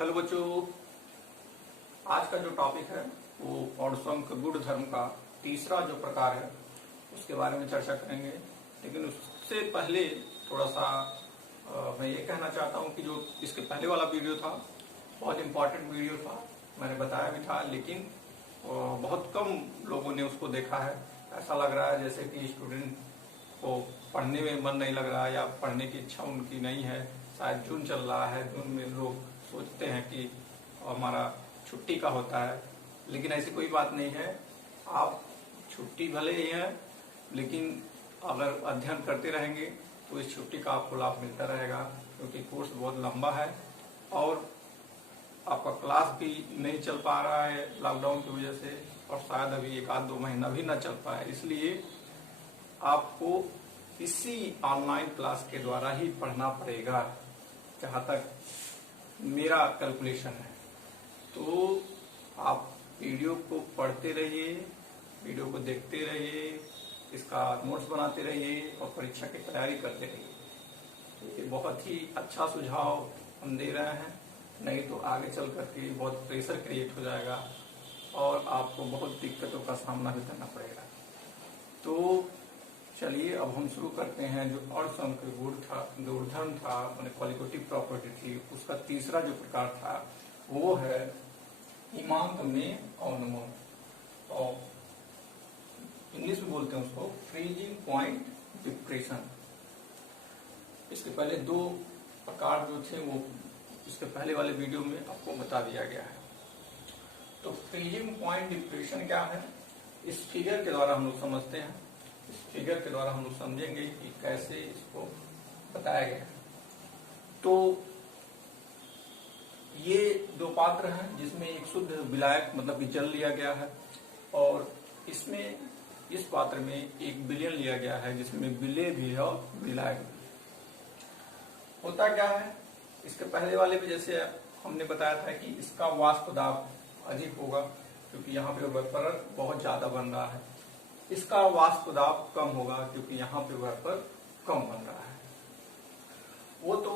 Hello बच्चों, आज का जो टॉपिक है वो वर्णसंकर गुण धर्म का तीसरा जो प्रकार है उसके बारे में चर्चा करेंगे। लेकिन उससे पहले थोड़ा सा मैं ये कहना चाहता हूँ कि जो इसके पहले वाला वीडियो था बहुत इम्पोर्टेंट वीडियो था, मैंने बताया भी था, लेकिन बहुत कम लोगों ने उसको देखा है। ऐसा लग रहा है जैसे कि स्टूडेंट को पढ़ने में मन नहीं लग रहा है या पढ़ने की इच्छा उनकी नहीं है। शायद जून चल रहा है, जून में लोग सोचते हैं कि हमारा छुट्टी का होता है, लेकिन ऐसी कोई बात नहीं है। आप छुट्टी भले ही है, लेकिन अगर अध्ययन करते रहेंगे तो इस छुट्टी का आपको लाभ मिलता रहेगा, क्योंकि कोर्स बहुत लंबा है और आपका क्लास भी नहीं चल पा रहा है लॉकडाउन की वजह से, और शायद अभी 1-2 महीना भी न चल पाए। इसलिए आपको इसी ऑनलाइन क्लास के द्वारा ही पढ़ना पड़ेगा, जहाँ तक मेरा कैलकुलेशन है। तो आप वीडियो को पढ़ते रहिए, वीडियो को देखते रहिए, इसका नोट्स बनाते रहिए और परीक्षा की तैयारी करते रहिए। ये बहुत ही अच्छा सुझाव हम दे रहे हैं, नहीं तो आगे चल करके बहुत प्रेशर क्रिएट हो जाएगा और आपको बहुत दिक्कतों का सामना भी करना पड़ेगा। तो चलिए अब हम शुरू करते हैं। जो वर्णसंकर गुणधर्म था, मैंने क्वालिटेटिव प्रॉपर्टी थी, उसका तीसरा जो प्रकार था वो है हिमांक में अवनमन, और इंग्लिश में बोलते हैं उसको फ्रीजिंग पॉइंट डिप्रेशन। इसके पहले 2 प्रकार जो थे वो इसके पहले वाले वीडियो में आपको बता दिया गया है। तो फ्रीजिंग पॉइंट डिप्रेशन क्या है, इस फिगर के द्वारा हम लोग समझते हैं। इस फिगर के द्वारा हम लोग समझेंगे कि कैसे इसको बताया गया है। तो ये 2 पात्र हैं जिसमें एक शुद्ध विलायक मतलब कि जल लिया गया है, और इसमें इस पात्र में एक विलयन लिया गया है जिसमें विलेय भी है और विलायक भी। होता क्या है, इसके पहले वाले में जैसे हमने बताया था कि इसका वाष्प दाब अधिक होगा क्योंकि यहाँ पे वेपर बहुत ज्यादा बन रहा है। इसका वाष्प दाब कम होगा क्योंकि यहाँ पे वेपर कम बन रहा है। वो तो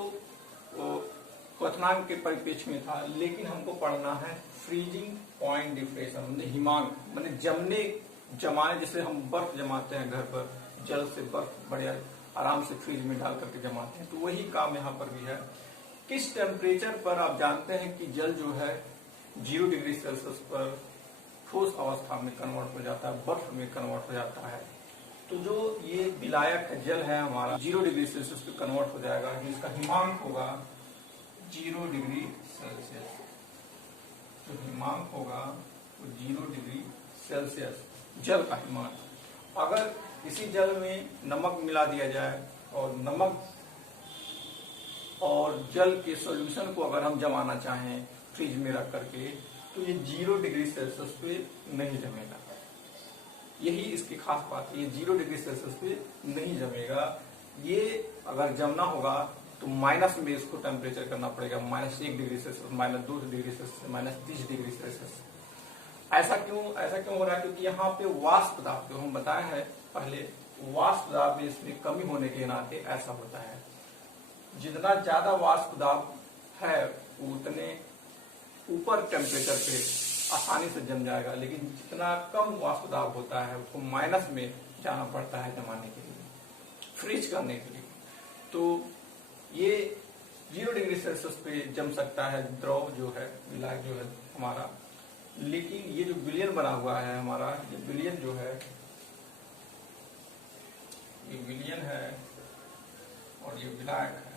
क्वथनांक के परिप्रेक्ष्य में था, लेकिन हमको पढ़ना है फ्रीजिंग पॉइंट डिप्रेशन, मतलब हिमांक मैंने जमाने, जैसे हम बर्फ जमाते हैं घर पर, जल से बर्फ बढ़िया आराम से फ्रिज में डाल करके जमाते हैं, तो वही काम यहाँ पर भी है। किस टेम्परेचर पर आप जानते हैं कि जल जो है 0 डिग्री सेल्सियस पर ठोस अवस्था में कन्वर्ट हो जाता है, बर्फ में कन्वर्ट हो जाता है। तो जो ये विलायक जल है हमारा 0 डिग्री सेल्सियस पे कन्वर्ट हो जाएगा, इसका हिमांक होगा 0 डिग्री सेल्सियस। जो हिमांक होगा वो 0 डिग्री सेल्सियस जल का हिमांक। अगर इसी जल में नमक मिला दिया जाए और नमक और जल के सॉल्यूशन को अगर हम जमाना चाहें फ्रिज में रख करके, तो ये 0 डिग्री सेल्सियस पे नहीं जमेगा। यही इसकी खास बात है, ये 0 डिग्री सेल्सियस पे नहीं जमेगा। ये अगर जमना होगा तो माइनस में इसको टेम्परेचर करना पड़ेगा, -1 degree Celsius, -2 degree Celsius, -30 degree Celsius. ऐसा क्यों हो रहा है, क्योंकि यहाँ पे वाष्प दाब जो हम बताए हैं पहले, वाष्प दाब में इसमें कमी होने के नाते ऐसा होता है। जितना ज्यादा वाष्प दाब है उतने ऊपर टेम्परेचर पे आसानी से जम जाएगा, लेकिन जितना कम वाष्प दाब होता है उसको माइनस में जाना पड़ता है जमाने के लिए, फ्रीज करने के लिए। तो ये 0 डिग्री सेल्सियस पे जम सकता है द्रव जो है, विलायक जो है हमारा। लेकिन ये जो विलयन बना हुआ है हमारा, ये विलयन जो है, ये विलयन है और ये विलायक है।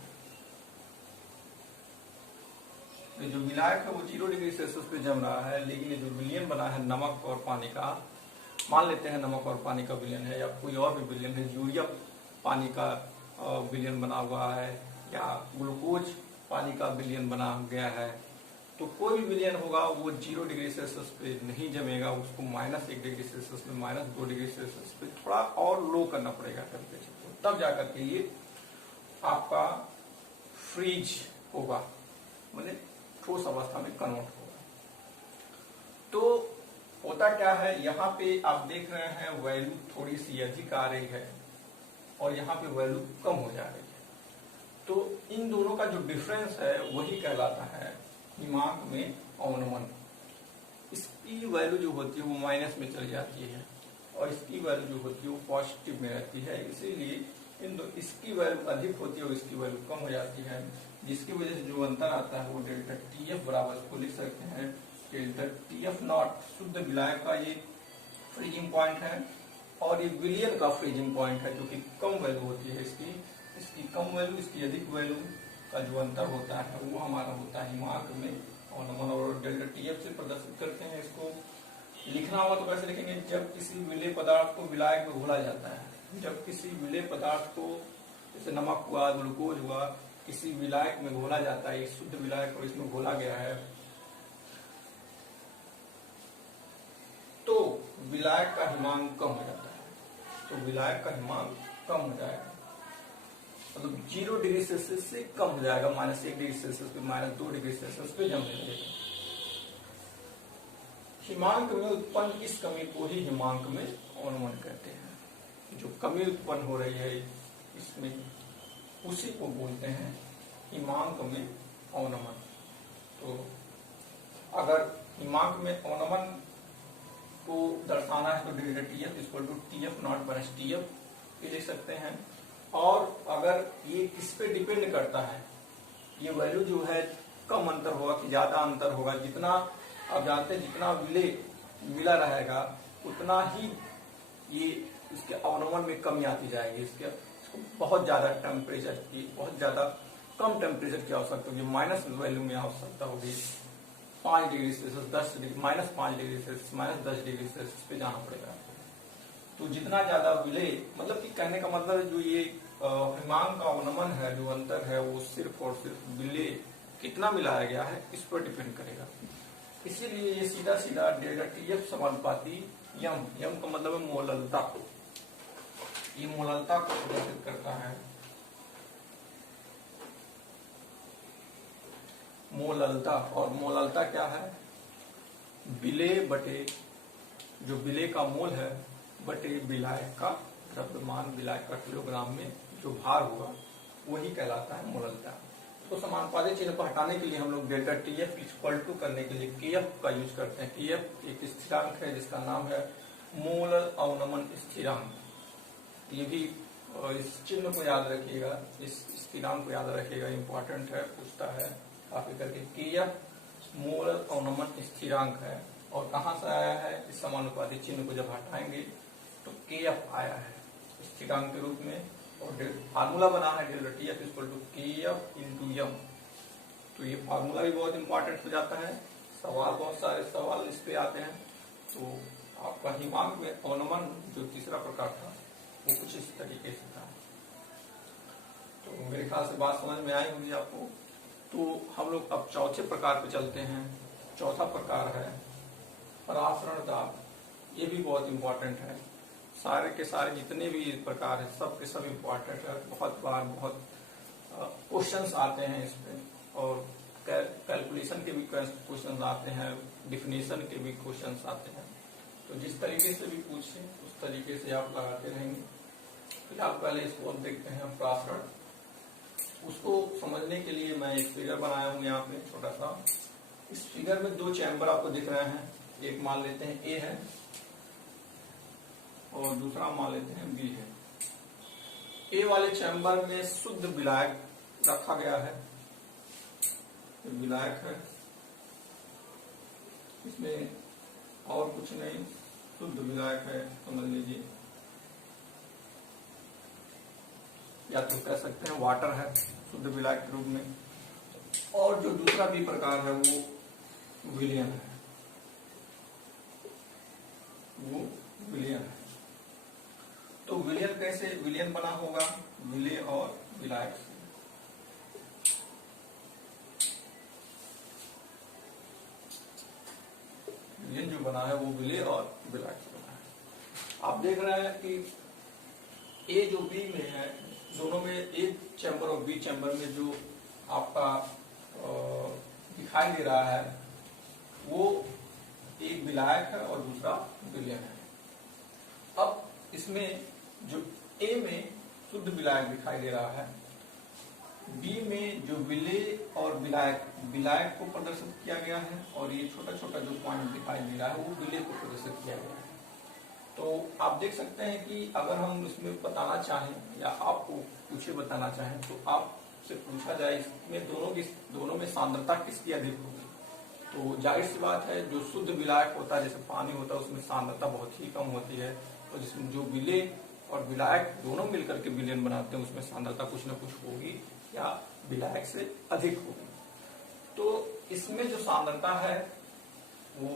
ये जो विलायक है वो 0 डिग्री सेल्सियस पे जम रहा है, लेकिन ये जो विलयन बना है नमक और पानी का, मान लेते हैं नमक और पानी का विलयन है, या कोई और भी विलयन है, यूरिया पानी का विलयन बना हुआ है, या ग्लूकोज पानी का विलयन बना गया है, तो कोई भी विलयन होगा वो 0 डिग्री सेल्सियस पे नहीं जमेगा। उसको -1 डिग्री सेल्सियस में, -2 डिग्री सेल्सियस पे थोड़ा और लो करना पड़ेगा टेम्परेचर को, तब जाकर के ये आपका फ्रीज होगा, मतलब ठोस अवस्था में कन्वर्ट होगा। तो होता क्या है, यहाँ पे आप देख रहे हैं वैल्यू थोड़ी सी अधिक आ रही है और यहाँ पे वैल्यू कम हो जा रही है। तो इन दोनों का जो डिफरेंस है वही कहलाता है हिमांक में अवनमन, इसकी वैल्यू जो होती है वो माइनस में चली जाती है और इसकी वैल्यू जो होती है वो पॉजिटिव में रहती है। इसीलिए इसकी वैल्यू अधिक होती है और इसकी वैल्यू कम हो जाती है, जिसकी वजह से जो अंतर आता है वो डेल्टा TF बराबर को लिख सकते हैं डेल्टा TF नॉट शुद्ध विलायक का ये फ्रीजिंग पॉइंट है और ये विलियन का फ्रीजिंग पॉइंट है, जो कि कम वैल्यू होती है इसकी कम वैल्यू, इसकी अधिक वैल्यू का जो अंतर होता है वो हमारा होता है हिमांक में अवनमन। और डेल्टा TF से प्रदर्शित करते हैं। इसको लिखना हुआ तो कैसे लिखेंगे, जब किसी विलेय पदार्थ को विलायक में घोला जाता है, जब किसी विलेय पदार्थ को जैसे नमक हुआ, ग्लूकोज हुआ, किसी विलायक में घोला जाता है, शुद्ध विलायक और इसमें घोला गया है, तो विलायक का हिमांक कम हो जाता है। तो विलायक का हिमांक कम हो जाएगा, मतलब 0 डिग्री सेल्सियस से कम हो जाएगा, -1 डिग्री सेल्सियस पे, -2 डिग्री सेल्सियस पे जम जाएगा। हिमांक में उत्पन्न इस कमी को ही हिमांक में अवनमन कहते हैं। जो कमी उत्पन्न हो रही है इसमें, उसी को बोलते हैं हिमांक में अवनमन। तो अगर हिमांक में अवनमन को दर्शाना है तो delta TF equal to TF naught minus TF ये लिख सकते हैं। और अगर ये किस पे डिपेंड करता है, ये वैल्यू जो है कम अंतर होगा कि ज्यादा अंतर होगा, जितना आप जानते हैं जितना विलेय मिला रहेगा उतना ही ये इसके अवनमन में कमी आती जाएगी। इसको बहुत ज्यादा टेम्परेचर की, बहुत ज्यादा कम टेम्परेचर की आवश्यकता होगी, माइनस वैल्यू में आवश्यकता होगी, 5 degree Celsius, -5 degree Celsius, -10 degree Celsius पे जाना पड़ेगा। तो जितना ज्यादा विलेय, मतलब कि कहने का मतलब जो ये हिमांक का अवनमन है, जो अंतर है वो सिर्फ और सिर्फ विलेय कितना मिलाया गया है इस पर डिपेंड करेगा। इसीलिए ये सीधा सीधा डेल्टा TF समानुपाती यम का मतलब है मोललता, ये मोललता को प्रदर्शित करता है। मोललता, और मोललता क्या है, विलेय बटे जो विलेय का मोल है बटे विलायक का द्रव्यमान, विलायक का किलोग्राम में जो भार होगा वही कहलाता है मोललता। तो समानुपाती चिन्ह को हटाने के लिए हम लोग डेल्टा TF इक्वल टू करने के लिए KF का यूज करते हैं। KF एक स्थिरांक है जिसका नाम है मोल अवनमन स्थिरांक। ये भी इस चिन्ह को याद रखिएगा, इस स्थिरांक को याद रखिएगा, इंपॉर्टेंट है, पूछता है काफी करके। KF मोल अवनमन स्थिरांक है और कहाँ से आया है, इस समानुपाती चिन्ह को जब हटाएंगे तो KF आया है स्थिरांक के रूप में। और फार्मूला बना है delta TF equal to KF into यम। तो ये फार्मूला भी बहुत इंपॉर्टेंट हो जाता है, सवाल बहुत सारे सवाल इस पे आते हैं। तो आपका हिमांक में अवनमन जो तीसरा प्रकार था वो कुछ इस तरीके से था। तो मेरे ख्याल से बात समझ में आई होगी आपको। तो हम लोग अब चौथे प्रकार पे चलते हैं। चौथा प्रकार है परासरण दाब। ये भी बहुत इंपॉर्टेंट है, सारे के सारे जितने भी प्रकार है सब के सब इम्पोर्टेंट है। बहुत बार बहुत क्वेश्चंस आते हैं इस पे, और कैलकुलेशन के भी क्वेश्चंस आते हैं, डिफिनेशन के भी क्वेश्चंस आते हैं। तो जिस तरीके से भी पूछे उस तरीके से आप लगाते रहेंगे। फिलहाल पहले इसको देखते हैं परासरण। उसको समझने के लिए मैं एक फिगर बनाया हूँ यहाँ पे छोटा सा। इस फिगर में 2 चैम्बर आपको दिख रहे हैं, एक मान लेते हैं A है और दूसरा मान लेते हैं B है। A वाले चैम्बर में शुद्ध विलायक रखा गया है, विलायक है, इसमें और कुछ नहीं, शुद्ध विलायक है समझ लीजिए, या तो कह सकते हैं वाटर है शुद्ध विलायक के रूप में। और जो दूसरा भी प्रकार है वो विलयन है, वो विलयन है। तो विलयन कैसे, विलयन बना होगा विलेय और विलायक से। विलयन जो बना है वो विलेय और विलायक से बना है। आप देख रहे हैं कि A जो B में है, दोनों में एक चैम्बर और B चैम्बर में जो आपका दिखाई दे रहा है वो एक विलायक है और दूसरा विलयन है। अब इसमें जो A में शुद्ध विलायक दिखाई दे रहा है बी में जो विलेय और विलायक, विलायक को प्रदर्शित किया गया है और ये छोटा छोटा जो पॉइंट दिखाई दे रहा है वो विलेय को प्रदर्शित किया गया है। तो आप देख सकते हैं कि अगर हम इसमें बताना चाहें या आपको पूछे बताना चाहें तो आपसे पूछा जाए इसमें दोनों में सांद्रता किसकी अधिक होगी, तो जाहिर सी बात है जो शुद्ध विलायक होता है जैसे पानी होता है उसमें सांद्रता बहुत ही कम होती है, और जिसमें जो विलेय और विलायक दोनों मिलकर के विलयन बनाते हैं उसमें सांद्रता कुछ न कुछ होगी या विलायक से अधिक होगी। तो इसमें जो सांद्रता है वो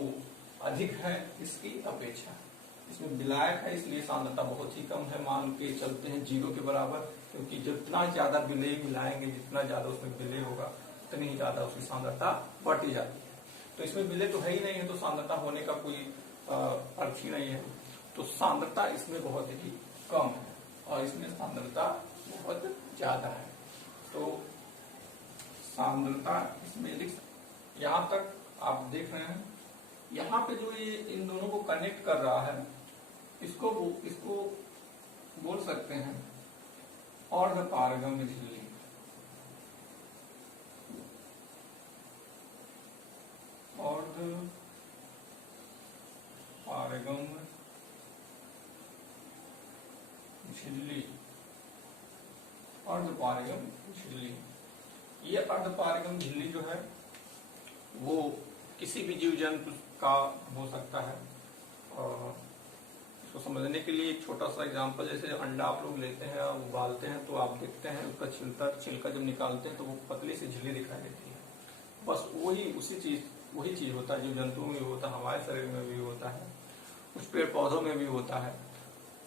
अधिक है इसकी अपेक्षा, इसमें विलायक है इसलिए सांद्रता बहुत ही कम है, मान के चलते हैं 0 के बराबर, क्योंकि जितना ज्यादा विलेय मिलाएंगे जितना ज्यादा उसमें विलेय होगा उतनी ही ज्यादा उसकी सांद्रता बढ़ती जाती है। तो इसमें विलेय तो है ही नहीं है तो सांद्रता होने का कोई अर्थ ही नहीं है, तो सांद्रता इसमें बहुत ही कम है और इसमें सांद्रता बहुत ज्यादा है। तो सांद्रता इसमें यहाँ तक आप देख रहे हैं, यहाँ पे जो ये इन दोनों को कनेक्ट कर रहा है इसको बोल सकते हैं अर्धपारगम झिल्ली। अर्धपारगम झिल्ली, अर्धपारगम झिल्ली। ये अर्धपारगम झिल्ली जो है वो किसी भी जीव जंतु का हो सकता है। और इसको समझने के लिए एक छोटा सा एग्जांपल, जैसे अंडा आप लोग लेते हैं और उबालते हैं तो आप देखते हैं उसका छिलका जब निकालते हैं तो वो पतली सी झिल्ली दिखाई देती है। बस वही चीज होता है, जीव जंतुओं में भी होता है, हमारे शरीर में भी होता है, कुछ पेड़ पौधों में भी होता है।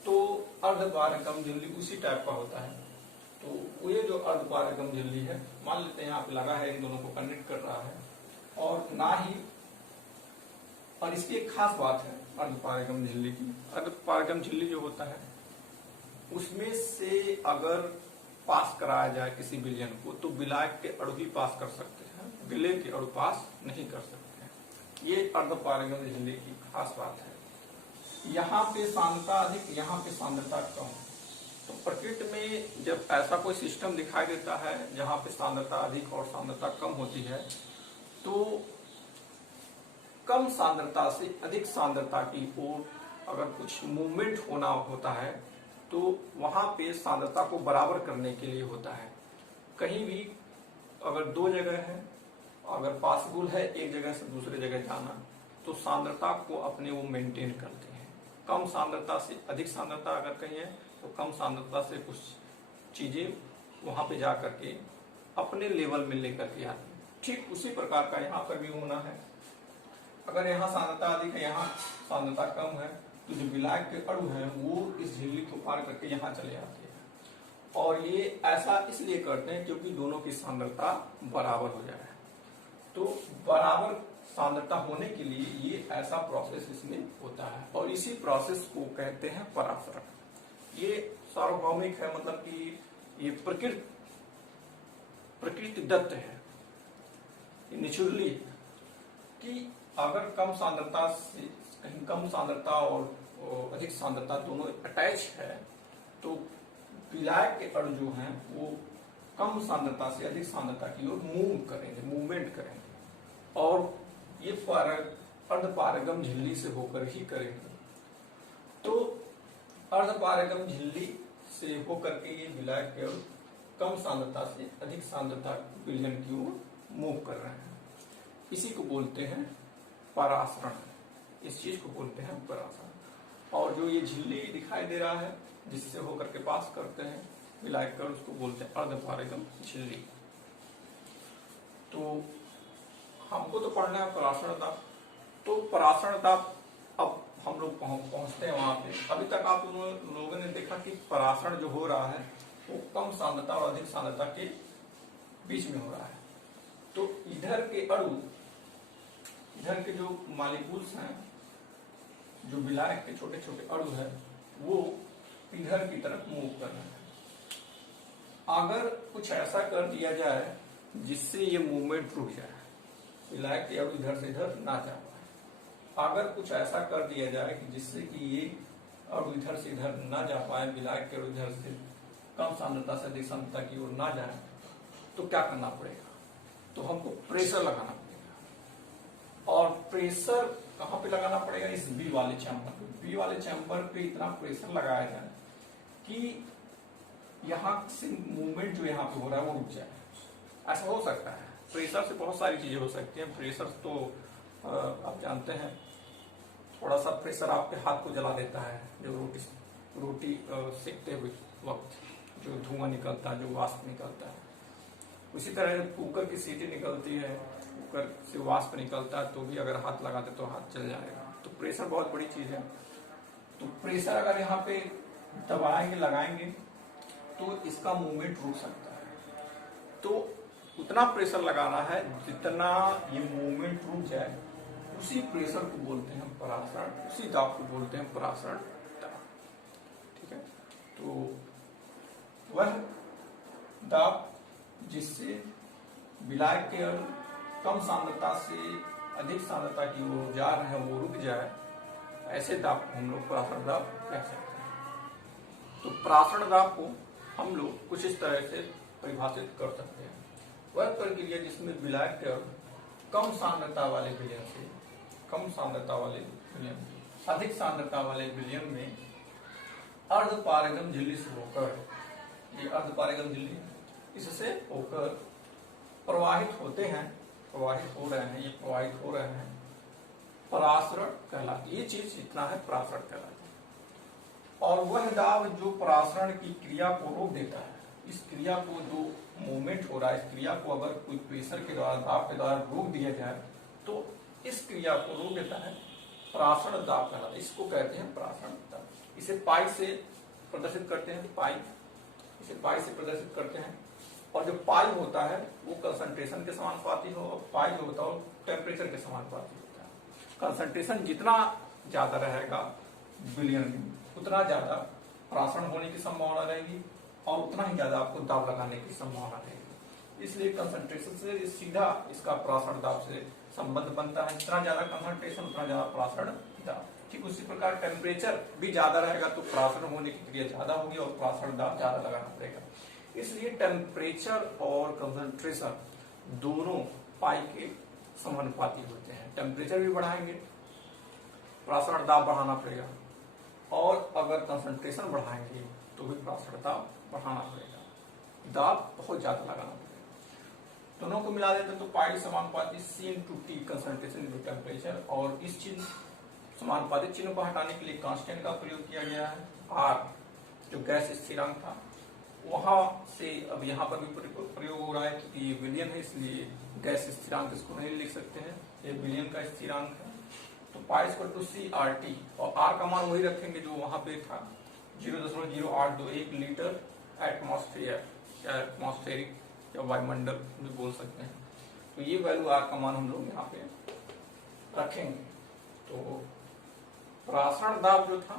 तो अर्धपारगम झिल्ली उसी टाइप का होता है। तो ये जो अर्धपारगम झिल्ली है, मान लेते हैं यहाँ पे लगा है, इन दोनों को कनेक्ट कर रहा है, और ना ही, और इसकी एक खास बात है अर्धपारगम झिल्ली की, अर्धपारगम झिल्ली जो होता है उसमें से अगर पास कराया जाए किसी विलयन को तो विलायक के अणु ही पास कर सकते हैं, विलेय के अणु पास नहीं कर सकते हैं। ये अर्धपारगम झिल्ली की खास बात है। यहाँ पे सांद्रता अधिक, यहाँ पे सांद्रता कम। तो प्रकृति में जब ऐसा कोई सिस्टम दिखाई देता है जहाँ पे सांद्रता अधिक और सांद्रता कम होती है, तो कम सांद्रता से अधिक सांद्रता की ओर अगर कुछ मूवमेंट होना होता है तो वहां पे सांद्रता को बराबर करने के लिए होता है। कहीं भी अगर दो जगह है, अगर पॉसिबल है एक जगह से दूसरे जगह जाना, तो सांद्रता को अपने वो मेंटेन करते हैं। कम सांद्रता से अधिक सांद्रता अगर कहीं है तो कम सांद्रता से कुछ चीजें वहां पे जा करके अपने लेवल में लेकर के आती है। ठीक उसी प्रकार का यहाँ पर भी होना है। अगर यहाँ सांद्रता अधिक है, यहाँ सांद्रता कम है, तो जो विलायक के अणु है वो इस झिल्ली को पार करके यहाँ चले आते हैं। और ये ऐसा इसलिए करते हैं क्योंकि दोनों की सांद्रता बराबर हो जाए। तो बराबर सांद्रता होने के लिए ये ऐसा प्रोसेस इसमें होता है, और इसी प्रोसेस को कहते हैं परासरण। ये सार्वभौमिक है, मतलब कि ये प्रकृति दत्त है, नेचुरली, कि अगर कम सांद्रता से कहीं कम सांद्रता और अधिक सांद्रता दोनों अटैच है तो विलायक के अणु जो हैं वो कम सांद्रता से अधिक सांद्रता की ओर मूवमेंट करेंगे, और ये अर्धपारगम झिल्ली से होकर ही करेंगे। तो अर्धपारगम झिल्ली से होकर के ये विलायक के अणु कम सांद्रता से अधिक सांद्रता विलयन की ओर मूव कर रहे हैं। इसी को बोलते हैं परासरण, इस चीज को बोलते हैं परासरण। और जो ये झिल्ली दिखाई दे रहा है जिससे होकर के पास करते हैं विलायक कर, उसको बोलते हैं अर्धपारगम झिल्ली। तो हमको तो पढ़ना है परासरण ताप। तो परासरण ताप अब हम लोग पहुंचते हैं वहां पे। अभी तक आप लोगों ने देखा कि परासरण जो हो रहा है वो कम सांद्रता और अधिक सांद्रता के बीच में हो रहा है। तो इधर के अणु, इधर के जो मॉलिक्यूल्स हैं, जो विलायक के छोटे छोटे अणु है, वो इधर की तरफ मूव कर रहे हैं। अगर कुछ ऐसा कर दिया जाए जिससे ये मूवमेंट रुक जाए, विलायक के अणु इधर से इधर ना जा पाए, अगर कुछ ऐसा कर दिया जाए कि जिससे कि ये अणु इधर से इधर ना जा पाए, विलायक के अणु इधर से कम सांद्रता से अधिक सांद्रता की ओर ना जाए, तो क्या करना पड़ेगा, तो हमको प्रेशर लगाना पड़ेगा। और प्रेशर कहाँ पे लगाना पड़ेगा, इस बी वाले चैम्बर पे। बी वाले चैम्बर पे इतना प्रेशर लगाया जाए कि यहाँ से मूवमेंट जो यहाँ पे हो रहा है वो रुक जाए। ऐसा हो सकता है, प्रेशर से बहुत सारी चीजें हो सकती हैं। प्रेशर तो आप जानते हैं, थोड़ा सा प्रेशर आपके हाथ को जला देता है, जो रोटी सेकते हुए वक्त जो धुआं निकलता है, जो वाष्प निकलता है। उसी तरह कुकर की सीटी निकलती है, कुकर से वाष्प निकलता है, तो भी अगर हाथ लगाते तो हाथ जल जाएगा। तो प्रेशर बहुत बड़ी चीज है। तो प्रेशर अगर यहाँ पे दबाएंगे, लगाएंगे, तो इसका मूवमेंट रुक सकता है। तो उतना प्रेशर लगाना है जितना ये मूवमेंट रुक जाए। उसी प्रेशर को बोलते हैं परासरण, उसी दाब को बोलते हैं परासरण दाब। ठीक है, तो वह दाब जिससे विलायक के अणु कम सांद्रता से अधिक सांद्रता की ओर जा रहे हैं वो रुक जाए, ऐसे दाब को हम लोग परासरण दाब कह सकते हैं। तो परासरण दाब को हम लोग कुछ इस तरह से परिभाषित कर सकते हैं। वह प्रक्रिया जिसमें विलायक के अणु कम सांद्रता वाले विलयन से कम सांद्रता वाले विलयन अधिक सांद्रता वाले विलयन में अर्धपारगम झिल्ली से होकर, ये अर्धपारगम झिल्ली इससे होकर प्रवाहित होते हैं, प्रवाहित हो रहे हैं, ये प्रवाहित हो रहे हैं, परासरण कहलाती है। ये चीज इतना है, परासरण कहलाती है। और वह दाब जो परासरण की क्रिया को रोक देता है, इस क्रिया को जो मूवमेंट हो रहा है, इस क्रिया को अगर कोई प्रेशर के द्वारा, दाब के द्वारा रोक दिया जाए तो इस क्रिया को रोक देता है, परासरण दाब कहलाता है। इसको कहते हैं परासरण दाब। इसे पाई से प्रदर्शित करते हैं, पाई, इसे पाई से प्रदर्शित करते हैं। और जो पाई होता है वो कंसंट्रेशन के समानुपाती हो, और पाई जो होता है वो टेम्परेचर के समानुपाती होता है। कंसंट्रेशन जितना ज्यादा रहेगा विलयन में, उतना ज्यादा परासरण होने की संभावना रहेगी, और उतना ही ज्यादा आपको दाब लगाने की संभावना रहेगी। इसलिए कंसंट्रेशन से सीधा इसका परासरण दाब से संबंध बनता है। जितना ज्यादा कंसंट्रेशन उतना ज्यादा परासरण दाब। ठीक उसी प्रकार टेम्परेचर भी ज्यादा रहेगा तो परासरण होने की क्रिया ज्यादा होगी और परासरण दाब ज्यादा लगाना पड़ेगा। इसलिए टेम्परेचर और कंसंट्रेशन दोनों पाई के समानुपाती होते हैं। टेम्परेचर भी बढ़ाएंगे, परासरण दाब बढ़ाना पड़ेगा, और अगर कंसंट्रेशन बढ़ाएंगे तो भी परासरण दाब बढ़ाना पड़ेगा, दाब बहुत ज्यादा लगाना पड़ेगा। दोनों को मिला देते तो पाई समानुपाती C/T कंसंट्रेशन इनटू टेम्परेचर, और इस चिन्ह समानुपातिक चिन्ह को हटाने के लिए कांस्टेंट का प्रयोग किया गया है। R जो गैस स्थिरांक था, वहां से अब यहाँ पर भी प्रयोग हो रहा है, क्योंकि ये विलयन है इसलिए गैस स्थिरांक इसको नहीं लिख सकते हैं, ये विलयन का स्थिरांक है। तो पाई = CRT, और R का मान वही रखेंगे जो वहां पे था, 0.0821 लीटर एटमॉस्फेयर या एटमॉस्फेरिक या वायुमंडल भी बोल सकते हैं। तो ये वैल्यू R का मान हम लोग यहाँ पे रखेंगे। तो परासरण दाब जो था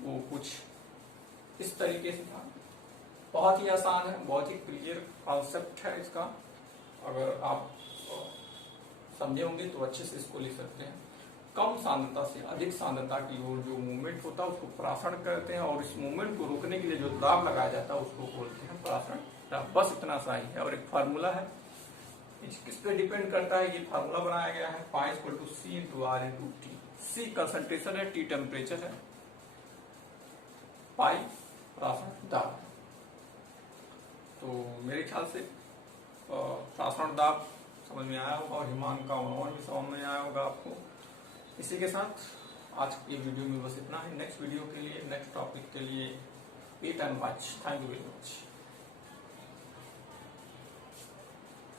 वो कुछ इस तरीके से था। बहुत ही आसान है, बहुत ही क्लियर कॉन्सेप्ट है इसका। अगर आप समझे होंगे तो अच्छे से इसको लिख सकते हैं। कम सांद्रता से अधिक सांद्रता की ओर जो मूवमेंट होता है उसको परासरण कहते हैं, और इस मूवमेंट को रोकने के लिए जो दाब लगाया जाता है उसको बोलते हैं परासरण दाब। बस इतना सा ही है। और एक फार्मूला है, किस पे डिपेंड करता है, ये फार्मूला बनाया गया है, पाई = C/R/T। C कंसंट्रेशन है, T टेम्परेचर है, पाई परासरण दाब। तो मेरे ख्याल से परासरण दाब समझ में आया होगा, और हिमान का अनुमान भी समझ में आया होगा आपको। इसी के साथ आज की वीडियो में बस इतना ही। नेक्स्ट वीडियो के लिए, नेक्स्ट टॉपिक के लिए wait and watch. Thank you very much.